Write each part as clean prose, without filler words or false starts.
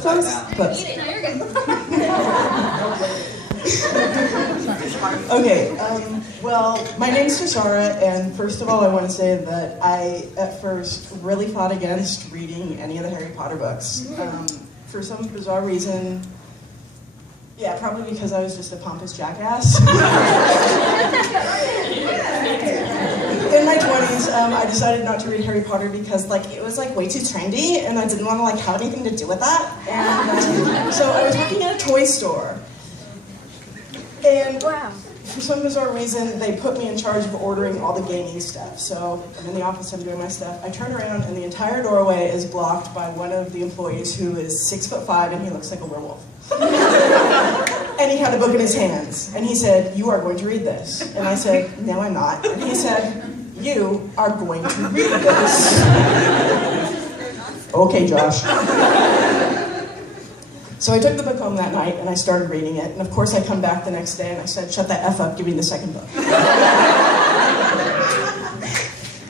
Close. Okay, well, my name's Tashara, and first of all, I want to say that I, at first, really fought against reading any of the Harry Potter books. For some bizarre reason, yeah, probably because I was just a pompous jackass. In my 20s, I decided not to read Harry Potter because, it was, way too trendy, and I didn't want to, have anything to do with that. And so I was working at a toy store. And for some bizarre reason, they put me in charge of ordering all the gaming stuff. So I'm in the office, I'm doing my stuff. I turn around, and the entire doorway is blocked by one of the employees who is 6'5", and he looks like a werewolf. And he had a book in his hands, and he said, "You are going to read this." And I said, "No, I'm not." And he said, "You are going to read this." Okay, Josh. So I took the book home that night, and I started reading it. And of course, I come back the next day, and I said, "Shut the F up, give me the second book."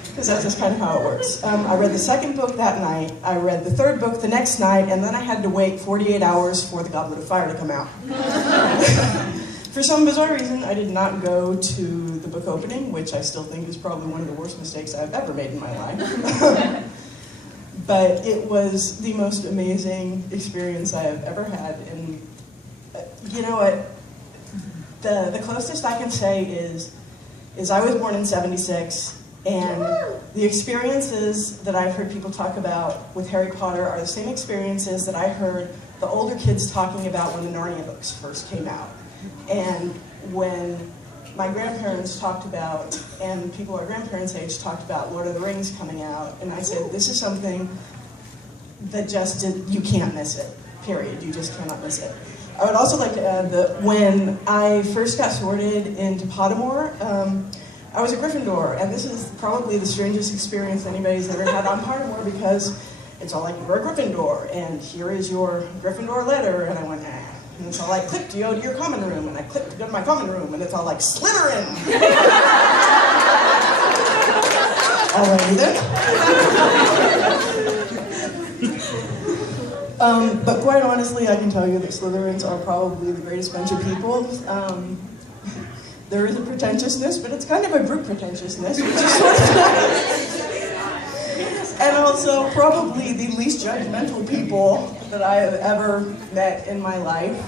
Because that's just kind of how it works. I read the second book that night, I read the third book the next night, and then I had to wait 48 hours for the Goblet of Fire to come out. For some bizarre reason, I did not go to the book opening, which I still think is probably one of the worst mistakes I've ever made in my life. But it was the most amazing experience I have ever had, and you know what? The closest I can say is I was born in '76, and the experiences that I've heard people talk about with Harry Potter are the same experiences that I heard the older kids talking about when the Narnia books first came out. And when my grandparents talked about, and people our grandparents' age talked about Lord of the Rings coming out, and I said, this is something that you can't miss it, period. You just cannot miss it. I would also like to add that when I first got sorted into Pottermore, I was a Gryffindor, and this is probably the strangest experience anybody's ever had on Pottermore, because it's all like, you're a Gryffindor, and here is your Gryffindor letter, and I went, eh. And it's all like, click to go to your common room, and I clicked to go to my common room, and it's all like, Slitherin! Alrighty then. But quite honestly, I can tell you that Slytherins are probably the greatest bunch of people. There is a pretentiousness, but it's kind of a group pretentiousness, which is sort of nice. And also, probably the least judgmental people that I have ever met in my life.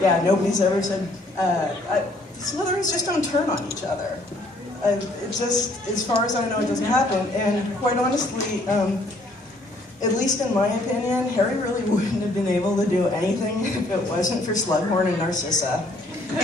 Yeah, nobody's ever said, Slytherins just don't turn on each other. It just, as far as I know, it doesn't happen. And quite honestly, at least in my opinion, Harry really wouldn't have been able to do anything if it wasn't for Slughorn and Narcissa. So,